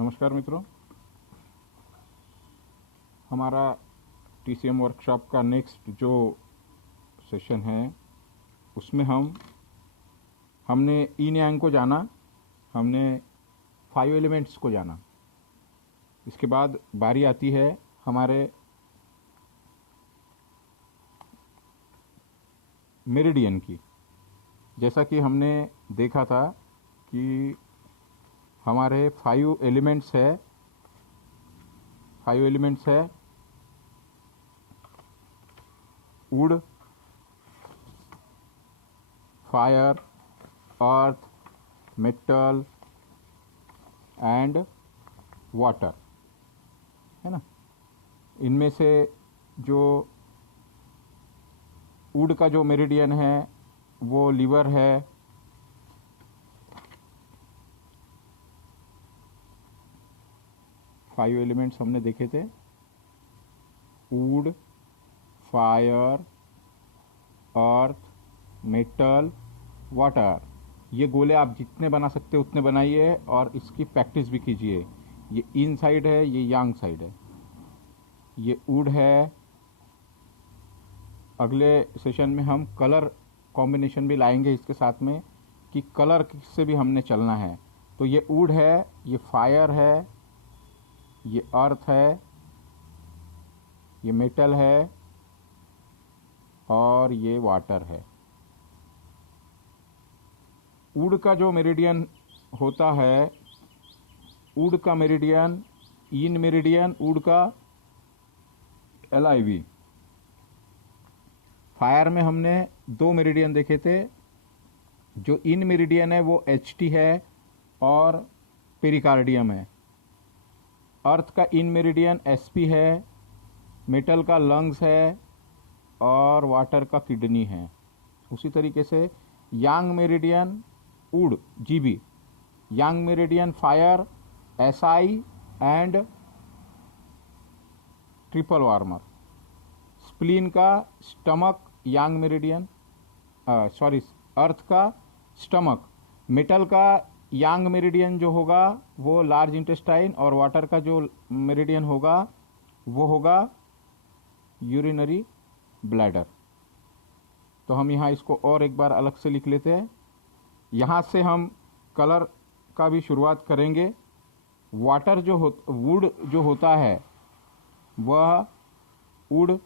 नमस्कार मित्रों, हमारा टीसीएम वर्कशॉप का नेक्स्ट जो सेशन है उसमें हमने yin yang को जाना, हमने 5 एलिमेंट्स को जाना। इसके बाद बारी आती है हमारे मेरिडियन की। जैसा कि हमने देखा था कि हमारे 5 एलिमेंट्स है would, fire, earth, metal and water, है ना। इनमें से जो वुड का जो मेरिडियन है वो लीवर है, 5 एलिमेंट्स हमने देखे थे, would, fire, earth, metal, water. ये गोले आप जितने बना सकते हो उतने बनाइए और इसकी प्रैक्टिस भी कीजिए। ये इन साइड है, ये यांग साइड है, ये वुड है। अगले सेशन में हम कलर कॉम्बिनेशन भी लाएंगे इसके साथ में कि कलर से भी हमने चलना है। तो ये वुड है, ये फायर है, ये अर्थ है, ये मेटल है और ये वाटर है। वुड का जो मेरिडियन होता है, वुड का मेरिडियन इन मेरिडियन, वुड का LIV। फायर में हमने 2 मेरिडियन देखे थे। जो इन मेरिडियन है वो HT है और पेरिकार्डियम है। अर्थ का इन मेरिडियन SP है, मेटल का लंग्स है और वाटर का किडनी है। उसी तरीके से yang meridian wood GB, yang meridian fire SI and triple warmer. Spleen का स्टमक यांग मेरिडियन, अर्थ का स्टमक। मेटल का यांग मेरिडियन जो होगा वो लार्ज इंटेस्टाइन और वाटर का जो मेरिडियन होगा वो होगा यूरिनरी ब्लैडर। तो हम यहाँ इसको और एक बार अलग से लिख लेते हैं। यहाँ से हम कलर का भी शुरुआत करेंगे। वाटर वुड जो होता है वह वुड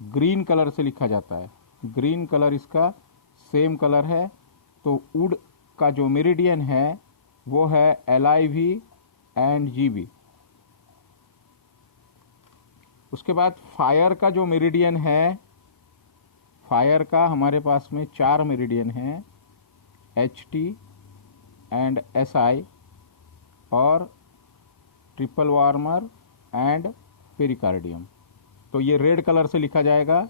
ग्रीन कलर से लिखा जाता है। ग्रीन कलर इसका सेम कलर है। तो वुड का जो मेरिडियन है वो है LIV एंड GB। उसके बाद फायर का जो मेरिडियन है, फायर का हमारे पास में 4 मेरिडियन हैं, HT एंड SI और ट्रिपल वार्मर एंड पेरिकार्डियम। तो ये रेड कलर से लिखा जाएगा।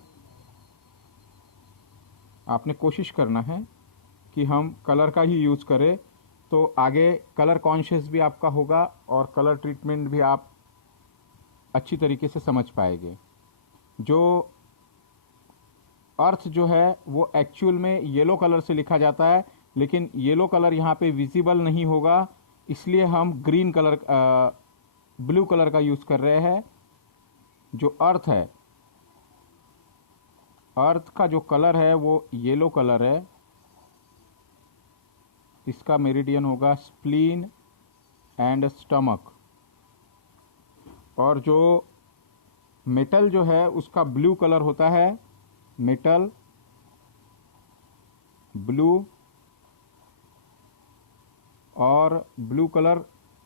आपने कोशिश करना है कि हम कलर का ही यूज़ करें, तो आगे कलर कॉन्शियस भी आपका होगा और कलर ट्रीटमेंट भी आप अच्छी तरीके से समझ पाएंगे। जो अर्थ जो है वो एक्चुअल में येलो कलर से लिखा जाता है, लेकिन येलो कलर यहाँ पे विजिबल नहीं होगा, इसलिए हम ग्रीन कलर ब्लू कलर का यूज़ कर रहे हैं। जो अर्थ है, अर्थ का जो कलर है वो येलो कलर है। इसका मेरिडियन होगा स्प्लीन एंड स्टमक। और जो मेटल जो है उसका ब्लू कलर होता है, मेटल ब्लू। और ब्लू कलर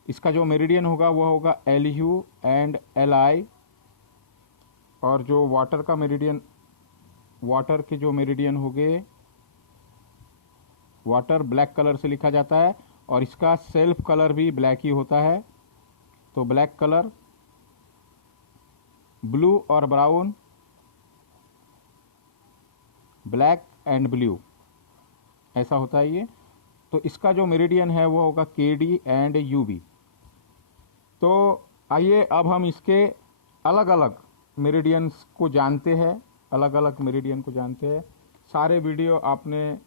इसका जो मेरिडियन होगा वो होगा LU एंड LI। और जो वाटर का मेरिडियन, वाटर के जो मेरिडियन हो गए, वाटर ब्लैक कलर से लिखा जाता है और इसका सेल्फ कलर भी ब्लैक ही होता है। तो ब्लैक कलर, ब्लू और ब्राउन, ब्लैक एंड ब्लू, ऐसा होता है ये। तो इसका जो मेरिडियन है वो होगा KD एंड UB। तो आइए अब हम इसके अलग अलग मेरिडियंस को जानते हैं, अलग अलग मेरिडियन को जानते हैं। सारे वीडियो आपने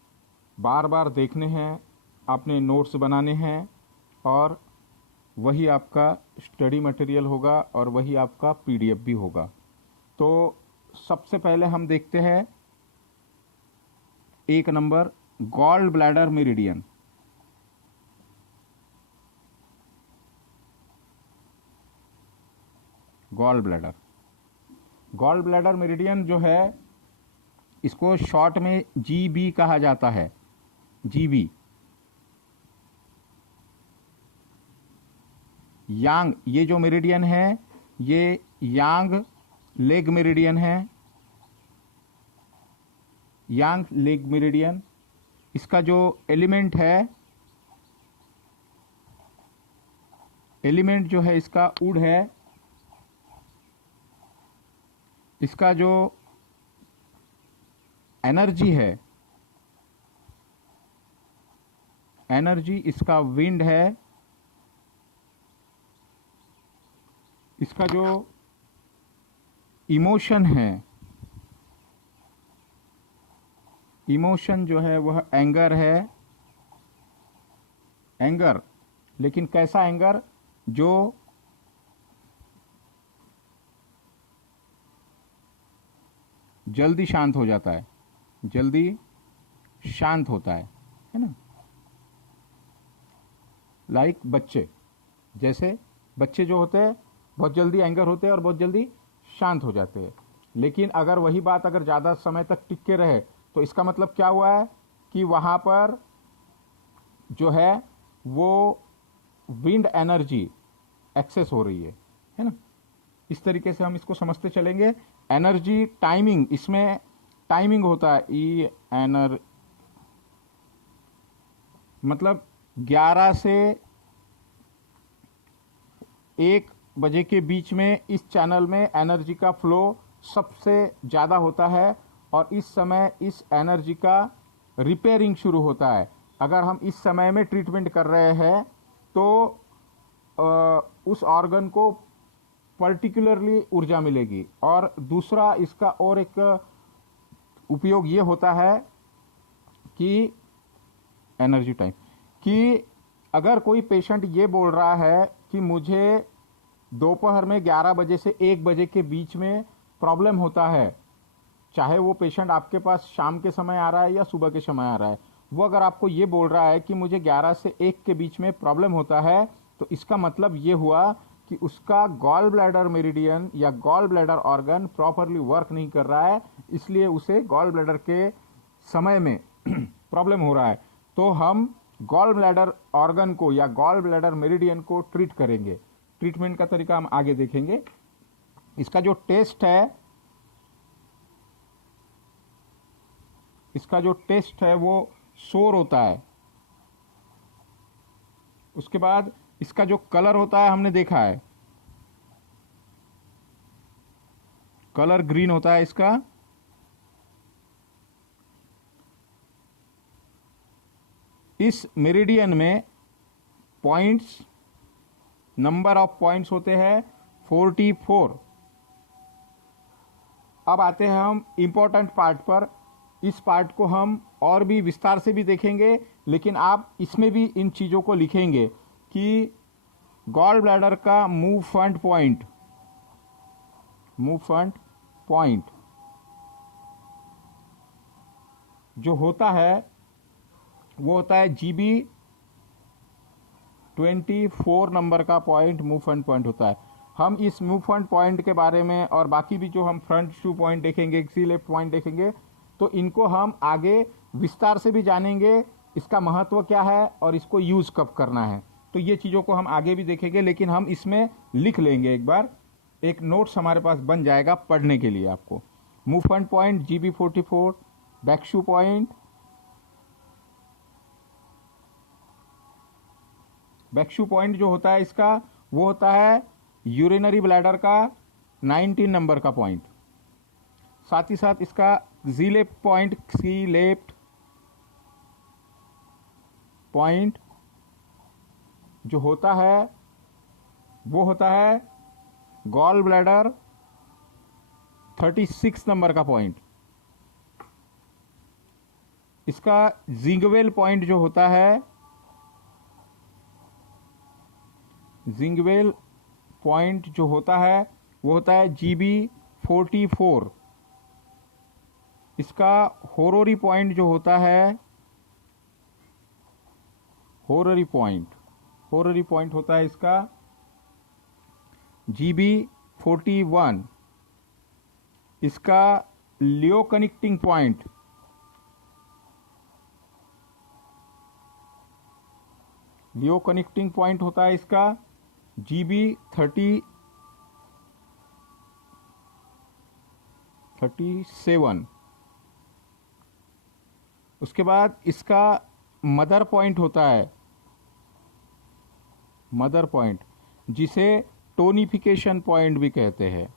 बार बार देखने हैं, आपने नोट्स बनाने हैं और वही आपका स्टडी मटेरियल होगा और वही आपका पीडीएफ भी होगा। तो सबसे पहले हम देखते हैं 1 number gall bladder meridian. Gall bladder meridian जो है, इसको शॉर्ट में जीबी कहा जाता है। जीबी यांग, ये जो मेरिडियन है ये यांग लेग मेरिडियन है। यांग लेग मेरिडियन, इसका जो एलिमेंट है, एलिमेंट जो है इसका वुड है। इसका जो एनर्जी है, एनर्जी इसका विंड है। इसका जो इमोशन है, इमोशन जो है वह एंगर है। एंगर, लेकिन कैसा एंगर? जो जल्दी शांत हो जाता है, जल्दी शांत होता है ना। लाइक बच्चे, जैसे बच्चे जो होते हैं बहुत जल्दी एंगर होते हैं और बहुत जल्दी शांत हो जाते हैं। लेकिन अगर वही बात अगर ज़्यादा समय तक टिक के रहे तो इसका मतलब क्या हुआ है कि वहाँ पर जो है वो विंड एनर्जी एक्सेस हो रही है ना। इस तरीके से हम इसको समझते चलेंगे। एनर्जी टाइमिंग, इसमें टाइमिंग होता है मतलब 11 से 1 बजे के बीच में इस चैनल में एनर्जी का फ्लो सबसे ज़्यादा होता है और इस समय इस एनर्जी का रिपेयरिंग शुरू होता है। अगर हम इस समय में ट्रीटमेंट कर रहे हैं तो उस ऑर्गन को पर्टिकुलरली ऊर्जा मिलेगी। और दूसरा इसका और एक उपयोग ये होता है कि एनर्जी टाइम, कि अगर कोई पेशेंट ये बोल रहा है कि मुझे दोपहर में 11 बजे से 1 बजे के बीच में प्रॉब्लम होता है, चाहे वो पेशेंट आपके पास शाम के समय आ रहा है या सुबह के समय आ रहा है, वो अगर आपको ये बोल रहा है कि मुझे 11 से 1 के बीच में प्रॉब्लम होता है, तो इसका मतलब ये हुआ कि उसका गॉल ब्लैडर मेरिडियन या gall bladder organ properly work नहीं कर रहा है, इसलिए उसे गॉल ब्लैडर के समय में प्रॉब्लम हो रहा है। तो हम गॉल ब्लैडर ऑर्गन को या गॉल ब्लैडर मेरिडियन को ट्रीट करेंगे। ट्रीटमेंट का तरीका हम आगे देखेंगे। इसका जो टेस्ट है, इसका जो टेस्ट है वो सोर होता है। उसके बाद इसका जो कलर होता है हमने देखा है, कलर ग्रीन होता है इसका। इस मेरिडियन में पॉइंट्स, नंबर ऑफ पॉइंट्स होते हैं 44। अब आते हैं हम इंपॉर्टेंट पार्ट पर। इस पार्ट को हम और भी विस्तार से भी देखेंगे, लेकिन आप इसमें भी इन चीज़ों को लिखेंगे कि गॉल ब्लैडर का मूवमेंट पॉइंट, मूवमेंट पॉइंट जो होता है वो होता है GB 24 नंबर का पॉइंट मूवमेंट पॉइंट होता है। हम इस मूवमेंट पॉइंट के बारे में और बाकी भी जो हम फ्रंट शू पॉइंट देखेंगे, सी लेफ्ट पॉइंट देखेंगे, तो इनको हम आगे विस्तार से भी जानेंगे, इसका महत्व क्या है और इसको यूज़ कब करना है। तो ये चीज़ों को हम आगे भी देखेंगे, लेकिन हम इसमें लिख लेंगे एक बार, एक नोट्स हमारे पास बन जाएगा पढ़ने के लिए आपको। Movement point GB 44, back shu point, back shu point जो होता है इसका वो होता है यूरिनरी ब्लैडर का 19 नंबर का पॉइंट। साथ ही साथ इसका जी लेफ्ट पॉइंट, सी लेफ्ट पॉइंट जो होता है वो होता है गॉल ब्लैडर 36 नंबर का पॉइंट। इसका जिंगवेल पॉइंट जो होता है जिंगवेल पॉइंट जो होता है वो होता है GB44। इसका होरोरी पॉइंट जो होता है, होरोरी पॉइंट होता है इसका GB41। इसका लियो कनेक्टिंग पॉइंट होता है इसका GB37। उसके बाद इसका मदर पॉइंट होता है, मदर पॉइंट, जिसे टोनिफिकेशन पॉइंट भी कहते हैं।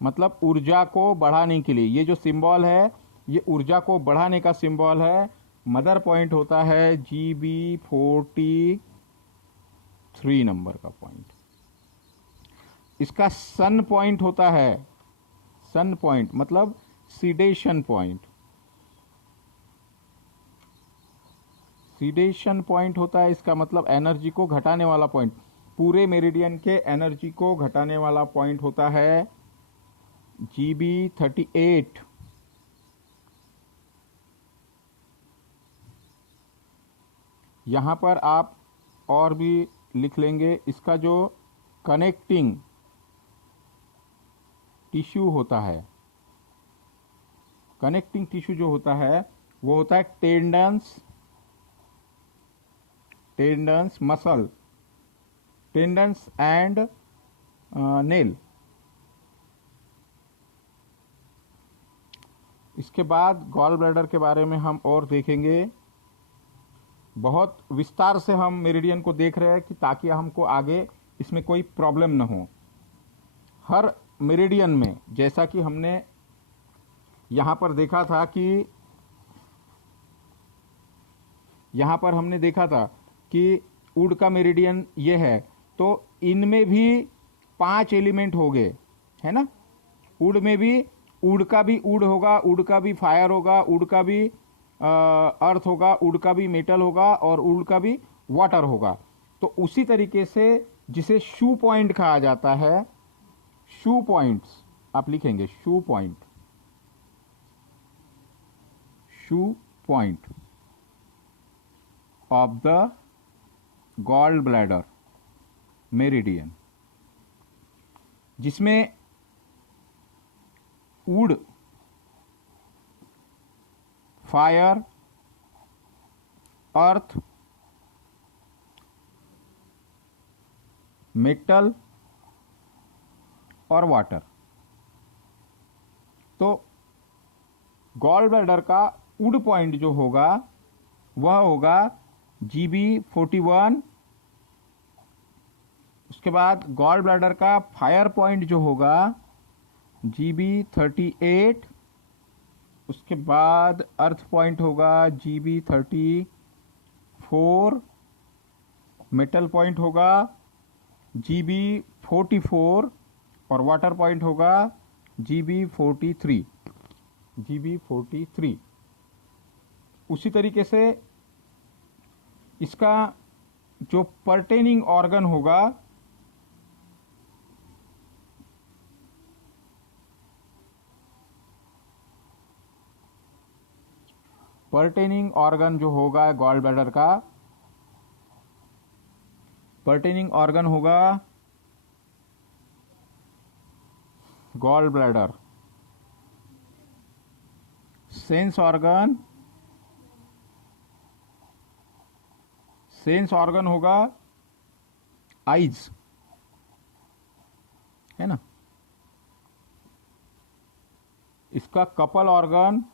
मतलब ऊर्जा को बढ़ाने के लिए, ये जो सिंबल है ये ऊर्जा को बढ़ाने का सिंबल है। मदर पॉइंट होता है GB43 नंबर का पॉइंट। इसका सन पॉइंट होता है, सन पॉइंट मतलब सीडेशन पॉइंट। सीडेशन पॉइंट होता है इसका मतलब एनर्जी को घटाने वाला पॉइंट। पूरे मेरिडियन के एनर्जी को घटाने वाला पॉइंट होता है GB38। यहाँ पर आप और भी लिख लेंगे। इसका जो कनेक्टिंग टिश्यू होता है, कनेक्टिंग टिश्यू जो होता है वो होता है tendons muscle, tendons and nail. इसके बाद गॉल ब्लैडर के बारे में हम और देखेंगे। बहुत विस्तार से हम मेरिडियन को देख रहे हैं कि ताकि हमको आगे इसमें कोई प्रॉब्लम ना हो। हर मेरिडियन में, जैसा कि हमने यहाँ पर देखा था कि वुड का मेरिडियन ये है, तो इनमें भी 5 एलिमेंट हो गए, है ना। वुड में भी, वुड का भी वुड होगा, वुड का भी फायर होगा, वुड का भी अर्थ होगा, वुड का भी मेटल होगा और वुड का भी वाटर होगा। तो उसी तरीके से जिसे शू पॉइंट कहा जाता है, शू पॉइंट्स आप लिखेंगे, shu point of the gall bladder meridian, जिसमें वुड, फायर, अर्थ, मेटल और वाटर। तो गॉल ब्लैडर का वुड पॉइंट जो होगा वह होगा GB41। उसके बाद गॉल ब्लैडर का फायर पॉइंट जो होगा GB38। उसके बाद अर्थ पॉइंट होगा GB34। मेटल पॉइंट होगा GB44 और वाटर पॉइंट होगा GB43। उसी तरीके से इसका जो पर्टेनिंग ऑर्गन होगा, पर्टेनिंग ऑर्गन जो होगा गॉल ब्लैडर का, पर्टेनिंग ऑर्गन होगा गॉल ब्लैडर। सेंस ऑर्गन होगा आइज, है ना। इसका कपल ऑर्गन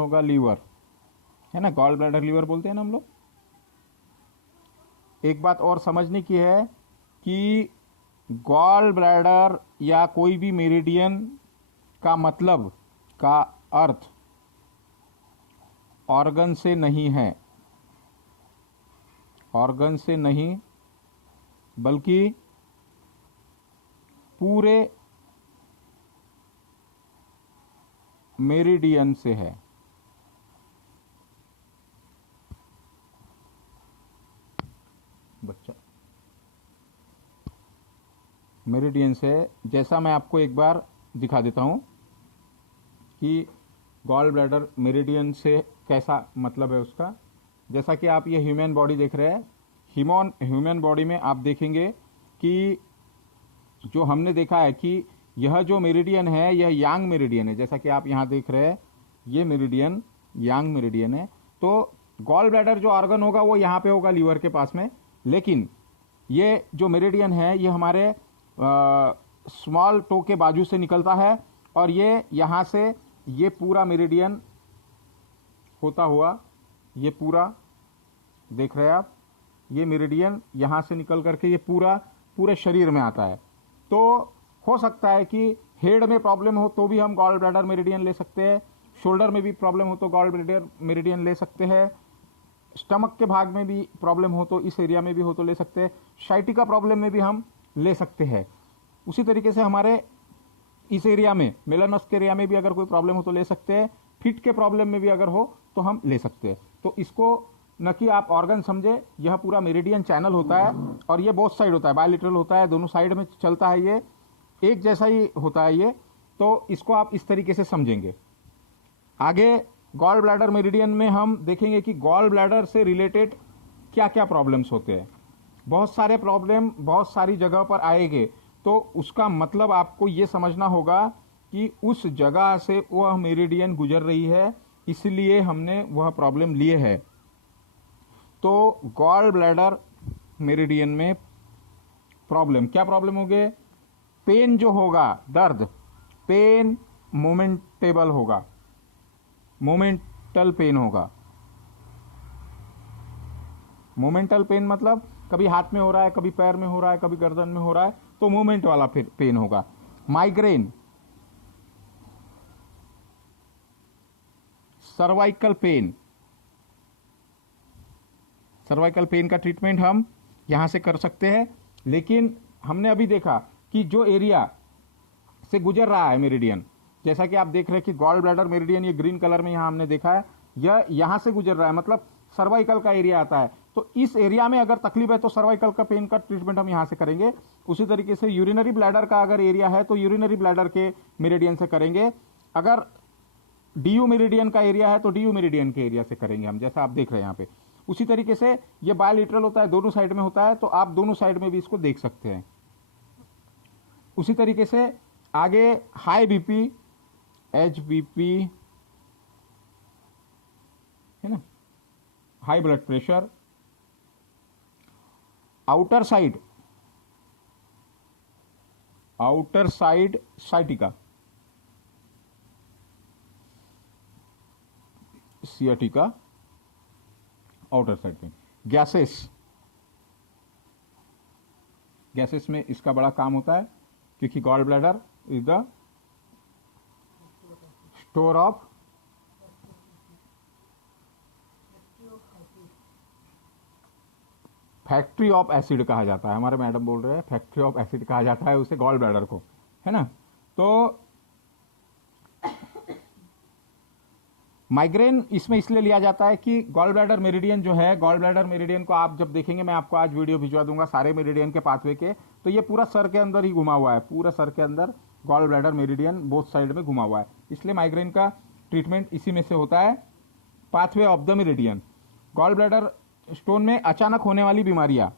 होगा लीवर, है ना। गॉल ब्लैडर लीवर बोलते हैं ना हम लोग। एक बात और समझने की है कि गॉल ब्लैडर या कोई भी मेरिडियन का मतलब का अर्थ ऑर्गन से नहीं है, ऑर्गन से नहीं, बल्कि पूरे मेरिडियन से है। बच्चा मेरिडियन से, जैसा मैं आपको एक बार दिखा देता हूँ कि गॉल ब्लैडर मेरिडियन से कैसा मतलब है उसका। जैसा कि आप ये ह्यूमन बॉडी देख रहे हैं, ह्यूमन बॉडी में आप देखेंगे कि जो हमने देखा है कि यह जो मेरिडियन है यह यांग मेरिडियन है। जैसा कि आप यहाँ देख रहे हैं ये मेरिडियन यांग मेरिडियन है। तो गॉल ब्लैडर जो ऑर्गन होगा वो यहाँ पे होगा लीवर के पास में, लेकिन ये जो मेरिडियन है ये हमारे स्मॉल टो के बाजू से निकलता है और ये यहाँ से ये पूरा मेरिडियन होता हुआ, ये पूरा देख रहे हैं आप, ये मेरिडियन यहाँ से निकल करके ये पूरे शरीर में आता है। तो हो सकता है कि हेड में प्रॉब्लम हो तो भी हम गॉल ब्लैडर मेरिडियन ले सकते हैं, शोल्डर में भी प्रॉब्लम हो तो गॉल ब्लैडर मेरिडियन ले सकते हैं, स्टमक के भाग में भी प्रॉब्लम हो तो इस एरिया में भी हो तो ले सकते हैं, साइटिका प्रॉब्लम में भी हम ले सकते हैं। उसी तरीके से हमारे इस एरिया में मेलानस के एरिया में भी अगर कोई प्रॉब्लम हो तो ले सकते हैं, फिट के प्रॉब्लम में भी अगर हो तो हम ले सकते हैं। तो इसको न कि आप ऑर्गन समझे, यह पूरा मेरिडियन चैनल होता है और ये बोथ साइड होता है, बायलिटरल होता है, दोनों साइड में चलता है, ये एक जैसा ही होता है ये। तो इसको आप इस तरीके से समझेंगे। आगे गॉल ब्लैडर मेरिडियन में हम देखेंगे कि गॉल ब्लैडर से रिलेटेड क्या क्या प्रॉब्लम्स होते हैं। बहुत सारे प्रॉब्लम बहुत सारी जगह पर आएंगे, तो उसका मतलब आपको ये समझना होगा कि उस जगह से वह मेरिडियन गुजर रही है, इसलिए हमने वह प्रॉब्लम लिए है। तो गॉल ब्लैडर मेरिडियन में प्रॉब्लम क्या प्रॉब्लम होंगे? पेन जो होगा, दर्द, पेन मोमेंटेबल होगा, मोमेंटल पेन होगा। मोमेंटल पेन मतलब कभी हाथ में हो रहा है, कभी पैर में हो रहा है, कभी गर्दन में हो रहा है, तो मोमेंट वाला फिर पेन होगा। Migraine, cervical pain, cervical pain का ट्रीटमेंट हम यहां से कर सकते हैं। लेकिन हमने अभी देखा कि जो एरिया से गुजर रहा है मेरिडियन, जैसा कि आप देख रहे हैं कि गॉल ब्लैडर मेरिडियन ये ग्रीन कलर में यहां हमने देखा है, यह यहां से गुजर रहा है, मतलब सर्वाइकल का एरिया आता है। तो इस एरिया में अगर तकलीफ है तो सर्वाइकल का पेन का ट्रीटमेंट हम यहां से करेंगे। उसी तरीके से यूरिनरी ब्लैडर का अगर एरिया है तो यूरिनरी ब्लैडर के मेरिडियन से करेंगे। अगर डीयू मेरिडियन का एरिया है तो डीयू मेरिडियन के एरिया से करेंगे हम, जैसा आप देख रहे हैं यहाँ पे। उसी तरीके से ये बायलिटरल होता है, दोनों साइड में होता है, तो आप दोनों साइड में भी इसको देख सकते हैं। उसी तरीके से आगे हाई बीपी, HBP है ना, high blood pressure, outer side sciatica, sciatica, outer side में गैसेस में इसका बड़ा काम होता है, क्योंकि gall bladder is the store of factory of acid कहा जाता है। हमारे मैडम बोल रहे हैं फैक्ट्री ऑफ एसिड कहा जाता है उसे, गॉल ब्लैडर को, है ना। तो माइग्रेन इसमें इसलिए लिया जाता है कि गॉल ब्लैडर मेरिडियन जो है, गॉल ब्लैडर मेरिडियन को आप जब देखेंगे, मैं आपको आज वीडियो भिजवा दूंगा सारे मेरिडियन के पाथवे के, तो ये पूरा सर के अंदर ही घुमा हुआ है, पूरा सर के अंदर gall bladder meridian both side में घुमा हुआ है। इसलिए माइग्रेन का ट्रीटमेंट इसी में से होता है, pathway of the meridian. Gall bladder stone में अचानक होने वाली बीमारियां,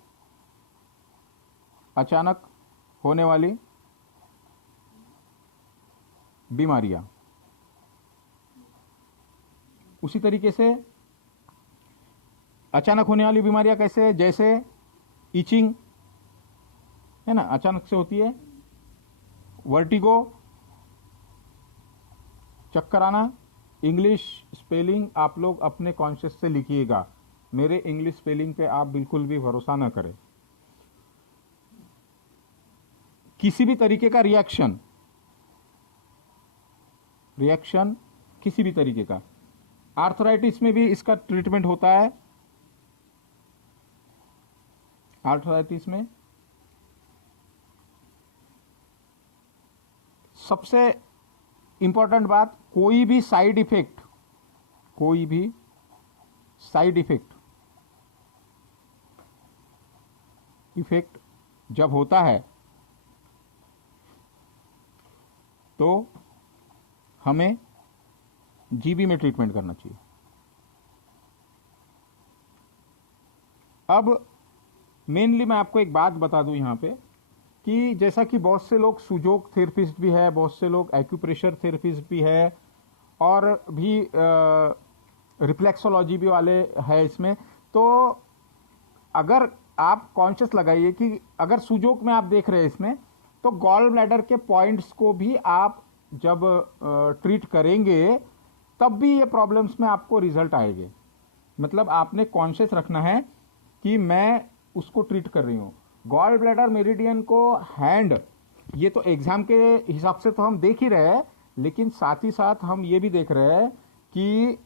अचानक होने वाली बीमारियां, उसी तरीके से अचानक होने वाली बीमारियां कैसे, जैसे इचिंग है ना, अचानक से होती है, वर्टिगो, चक्कर आना। इंग्लिश स्पेलिंग आप लोग अपने कॉन्शियस से लिखिएगा, मेरे इंग्लिश स्पेलिंग पे आप बिल्कुल भी भरोसा ना करें। किसी भी तरीके का रिएक्शन किसी भी तरीके का, आर्थराइटिस में भी इसका ट्रीटमेंट होता है। आर्थराइटिस में सबसे इंपॉर्टेंट बात, कोई भी साइड इफेक्ट इफेक्ट जब होता है तो हमें जीबी में ट्रीटमेंट करना चाहिए। अब मेनली मैं आपको एक बात बता दूं यहाँ पे कि जैसा कि बहुत से लोग सुजोक थेरेपिस्ट भी है, बहुत से लोग एक्यूप्रेशर थेरेपिस्ट भी है, और भी रिफ्लेक्सोलॉजी भी वाले है इसमें। तो अगर आप कॉन्शियस लगाइए कि अगर सुजोक में आप देख रहे हैं इसमें, तो गॉल ब्लैडर के पॉइंट्स को भी आप जब ट्रीट करेंगे तब भी ये प्रॉब्लम्स में आपको रिजल्ट आएंगे। मतलब आपने कॉन्शियस रखना है कि मैं उसको ट्रीट कर रही हूँ। गॉल ब्लैडर मेरिडियन को हैंड, ये तो एग्जाम के हिसाब से तो हम देख ही रहे हैं, लेकिन साथ ही साथ हम ये भी देख रहे हैं कि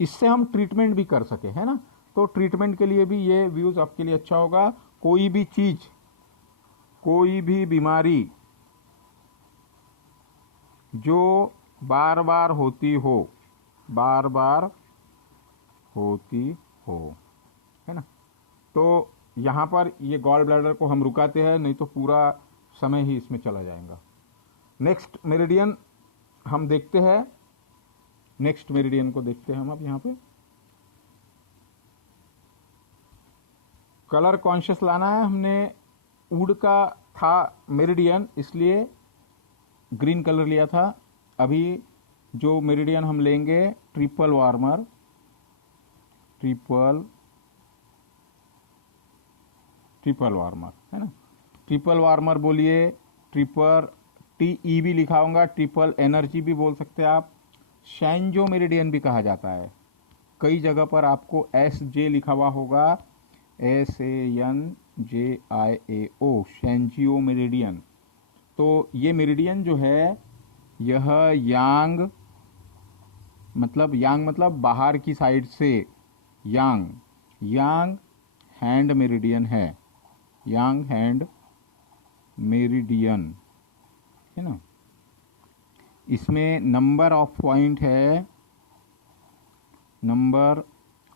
इससे हम ट्रीटमेंट भी कर सके, है ना। तो ट्रीटमेंट के लिए भी ये व्यूज आपके लिए अच्छा होगा। कोई भी चीज, कोई भी बीमारी जो बार बार होती हो, बार बार होती हो, है ना, तो यहाँ पर ये गॉल ब्लैडर को हम रुकाते हैं, नहीं तो पूरा समय ही इसमें चला जाएगा। नेक्स्ट मेरिडियन हम देखते हैं, नेक्स्ट मेरिडियन को देखते हैं हम अब। यहाँ पे कलर कॉन्शियस लाना है हमने। वुड का था मेरिडियन, इसलिए ग्रीन कलर लिया था। अभी जो मेरिडियन हम लेंगे, ट्रिपल वार्मर, ट्रिपल वार्मर, है ना। ट्रिपल वार्मर बोलिए, ट्रिपल TE भी लिखा होगा, ट्रिपल एनर्जी भी बोल सकते हैं आप। शैंजो मेरिडियन भी कहा जाता है। कई जगह पर आपको SJ लिखा हुआ होगा, SANJIAO, शैंजियो मेरिडियन। तो ये मेरिडियन जो है, यह यांग मतलब बाहर की साइड से यांग हैंड मेरिडियन है, यांग हैंड मेरिडियन, है ना। इसमें नंबर ऑफ पॉइंट है, नंबर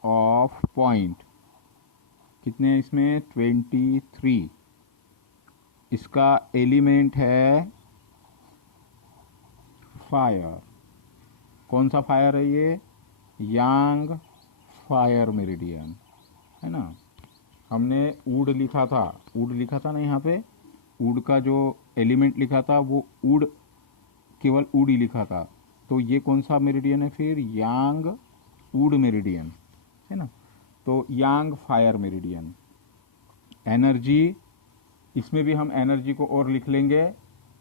ऑफ पॉइंट कितने हैं इसमें? 23। इसका एलिमेंट है फायर। कौन सा फायर है ये? यांग फायर मेरिडियन, है ना। हमने वुड लिखा था ना यहाँ पे। वुड का जो एलिमेंट लिखा था वो वुड, केवल वुड ही लिखा था। तो ये कौन सा मेरिडियन है फिर? यांग वुड मेरिडियन, है ना। तो यांग फायर मेरिडियन। एनर्जी, इसमें भी हम एनर्जी को और लिख लेंगे।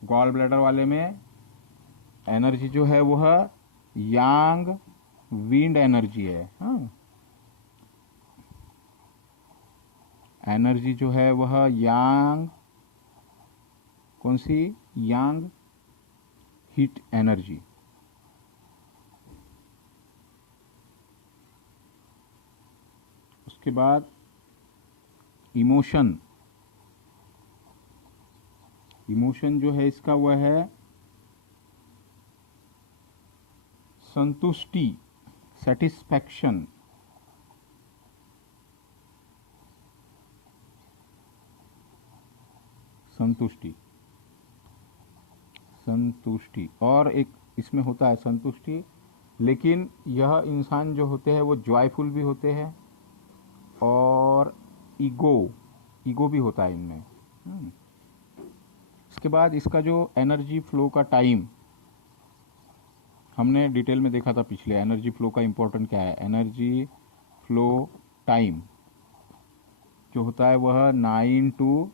गॉल ब्लैडर वाले में एनर्जी जो है वह यांग विंड एनर्जी है। हाँ, एनर्जी जो है वह यांग, कौन सी? यांग हीट एनर्जी। उसके बाद इमोशन जो है इसका वह है संतुष्टि, सेटिस्फैक्शन। संतुष्टि और एक इसमें होता है संतुष्टि, लेकिन यह इंसान जो होते हैं वो जॉयफुल भी होते हैं, और ईगो भी होता है इनमें। इसके बाद इसका जो एनर्जी फ्लो का टाइम हमने डिटेल में देखा था पिछले। एनर्जी फ्लो का इंपॉर्टेंट क्या है? एनर्जी फ्लो टाइम जो होता है वह 9 to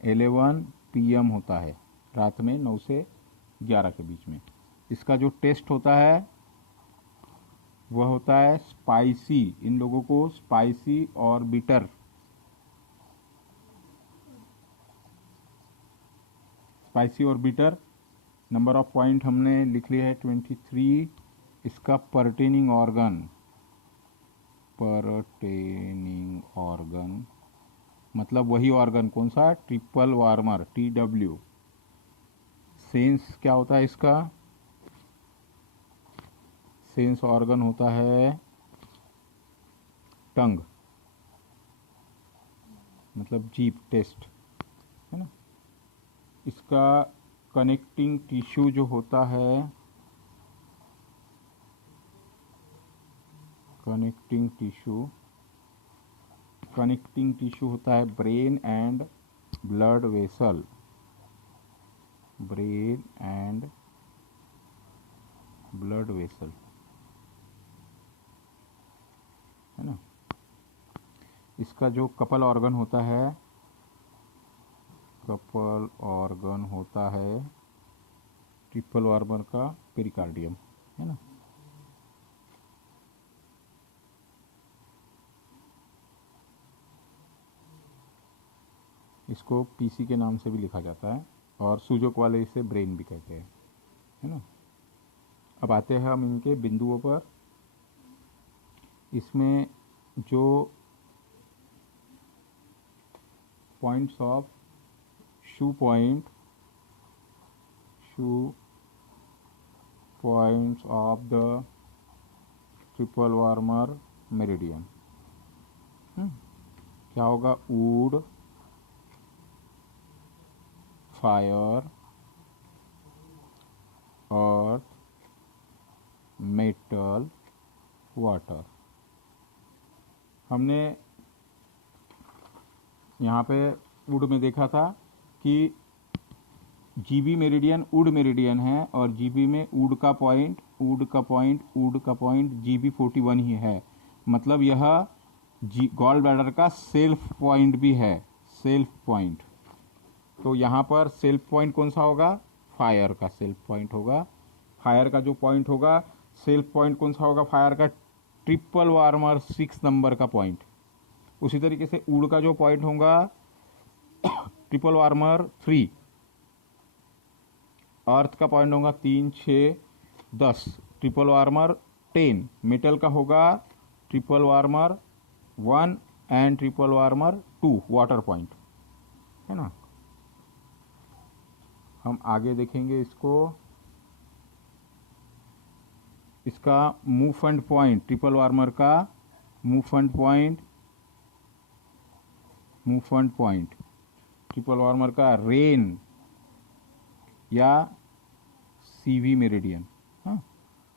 11 PM होता है, रात में 9 से 11 के बीच में। इसका जो टेस्ट होता है वह होता है स्पाइसी। इन लोगों को स्पाइसी और बिटर, स्पाइसी और बिटर। नंबर ऑफ पॉइंट हमने लिख लिया है 23। इसका पर्टेनिंग ऑर्गन मतलब वही ऑर्गन, कौन सा? Triple warmer, TW। सेंस क्या होता है इसका? सेंस ऑर्गन होता है टंग, मतलब जीप टेस्ट, है ना। इसका कनेक्टिंग टिश्यू जो होता है, कनेक्टिंग टिश्यू होता है brain and blood vessel, brain and blood vessel, है ना। इसका जो कपल ऑर्गन होता है, कपल ऑर्गन होता है ट्रिपल ऑर्गन का पेरिकार्डियम, है ना। इसको पीसी के नाम से भी लिखा जाता है और सूजोक वाले इसे ब्रेन भी कहते हैं, है ना। अब आते हैं हम इनके बिंदुओं पर। इसमें जो points of shoe points of the triple warmer meridian, क्या होगा? Would, fire, earth, metal, water. हमने यहाँ पे वुड में देखा था कि जीबी मेरिडियन वुड मेरिडियन है और जीबी में वुड का पॉइंट जीबी 41 ही है। मतलब यह गॉल ब्लैडर का सेल्फ पॉइंट भी है, सेल्फ पॉइंट। तो यहाँ पर सेल्फ पॉइंट कौन सा होगा? फायर का सेल्फ पॉइंट होगा। फायर का जो पॉइंट होगा, सेल्फ पॉइंट कौन सा होगा फायर का? ट्रिपल वार्मर 6 नंबर का पॉइंट। उसी तरीके से वुड का जो पॉइंट होगा ट्रिपल वार्मर 3, अर्थ का पॉइंट होगा 3, 6, 10, ट्रिपल वार्मर 10, मेटल का होगा triple warmer 1 and triple warmer 2 water point, है ना। हम आगे देखेंगे इसको। इसका मूवमेंट पॉइंट, ट्रिपल वार्मर का मूवमेंट पॉइंट ट्रिपल वार्मर का रेन या सीवी मेरिडियन, हाँ,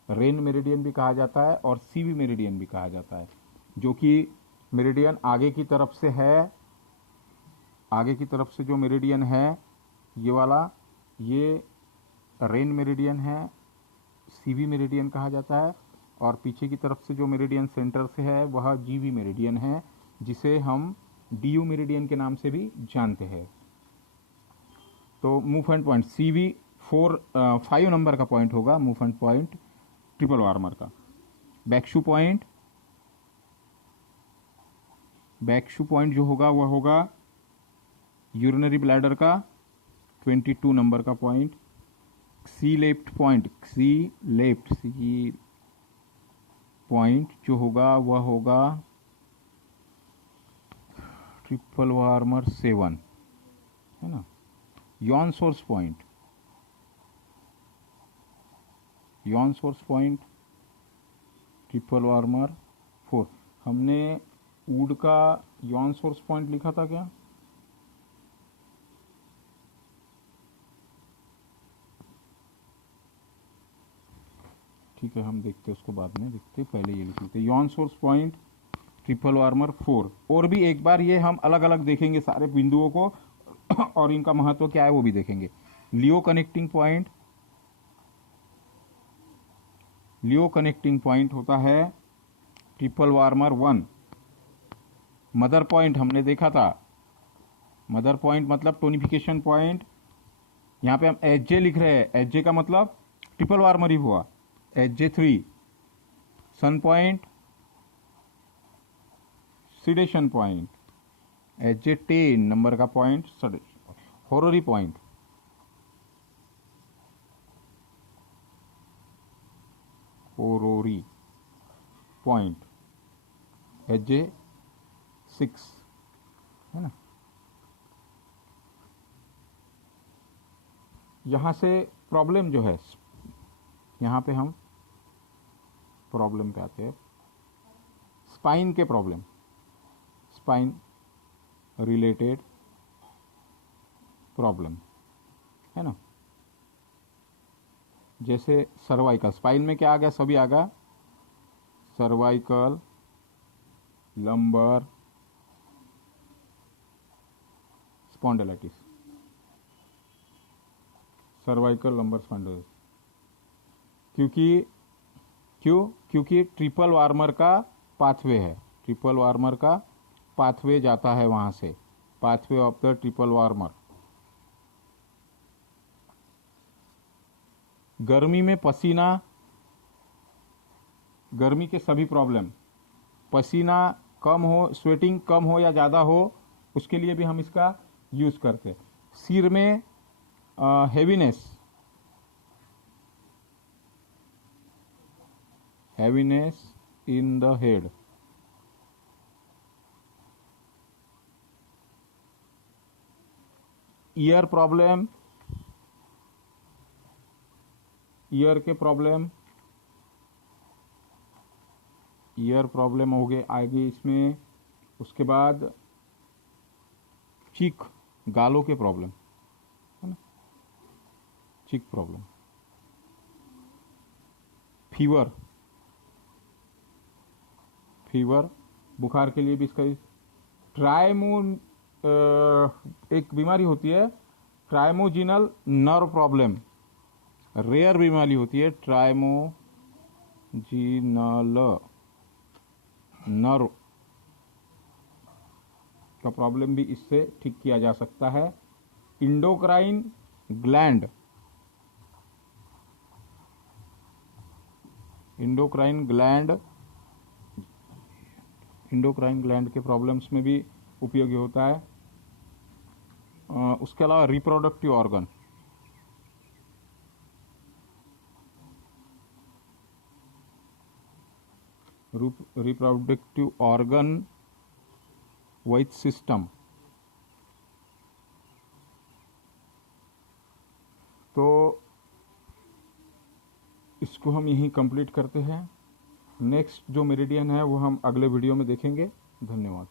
रेन मेरिडियन भी कहा जाता है और सीवी मेरिडियन भी कहा जाता है। जो कि मेरिडियन आगे की तरफ से है, आगे की तरफ से जो मेरिडियन है ये वाला, ये रेन मेरिडियन है, सीवी मेरिडियन कहा जाता है। और पीछे की तरफ से जो मेरिडियन सेंटर से है वह जीवी मेरिडियन है, जिसे हम डीयू मेरिडियन के नाम से भी जानते हैं। तो मूवमेंट पॉइंट सीवी 5 नंबर का पॉइंट होगा मूवमेंट पॉइंट ट्रिपल वार्मर का। बैकशू पॉइंट जो होगा वह होगा यूरिनरी ब्लैडर का 22 नंबर का पॉइंट। सी लेफ्ट पॉइंट जो होगा वह होगा ट्रिपल वार्मर 7, है ना। Yon source point triple warmer 4। हमने वुड का यॉन सोर्स पॉइंट लिखा था क्या? ठीक है, हम देखते उसको बाद में देखते, पहले ये लिख लेते। Yon source point triple warmer 4। और भी एक बार ये हम अलग अलग देखेंगे सारे बिंदुओं को और इनका महत्व क्या है वो भी देखेंगे। लियो कनेक्टिंग पॉइंट होता है ट्रिपल वार्मर 1। मदर पॉइंट हमने देखा था, मदर पॉइंट मतलब टोनिफिकेशन पॉइंट। यहाँ पे हम एच जे लिख रहे हैं, एच जे का मतलब ट्रिपल वार्मर ही हुआ। H J 3 son point, sedation point. H J 10 number का point horary point. H J 6, है ना। यहाँ से प्रॉब्लम जो है, यहाँ पे हम प्रॉब्लम पे आते हैं। स्पाइन के प्रॉब्लम, स्पाइन रिलेटेड प्रॉब्लम, है ना। जैसे सर्वाइकल, स्पाइन में क्या आ गया, सभी आ गया, cervical, lumbar, spondylitis, cervical lumbar spondylitis. क्योंकि ट्रिपल वार्मर का पाथवे है, ट्रिपल वार्मर का पाथवे जाता है वहां से, pathway of the triple warmer. गर्मी में पसीना, गर्मी के सभी प्रॉब्लम, पसीना कम हो, स्वेटिंग कम हो या ज़्यादा हो, उसके लिए भी हम इसका यूज़ करते हैं। सिर में heaviness, heaviness in the head, year problem, year के प्रॉब्लम, ईयर प्रॉब्लम हो गए आएगी इसमें। उसके बाद चीक, गालों के प्रॉब्लम, है ना, चीक प्रॉब्लम, फीवर, फीवर, बुखार के लिए भी इसका एक बीमारी होती है ट्राइमोजिनल नर्व प्रॉब्लम, रेयर बीमारी होती है ट्राइमोजिनल नर्व का प्रॉब्लम भी इससे ठीक किया जा सकता है। Endocrine gland, endocrine gland, endocrine gland के प्रॉब्लम्स में भी उपयोगी होता है। उसके अलावा reproductive organ, reproductive organ wise system. तो इसको हम यहीं कंप्लीट करते हैं। नेक्स्ट जो मेरिडियन है वो हम अगले वीडियो में देखेंगे। धन्यवाद।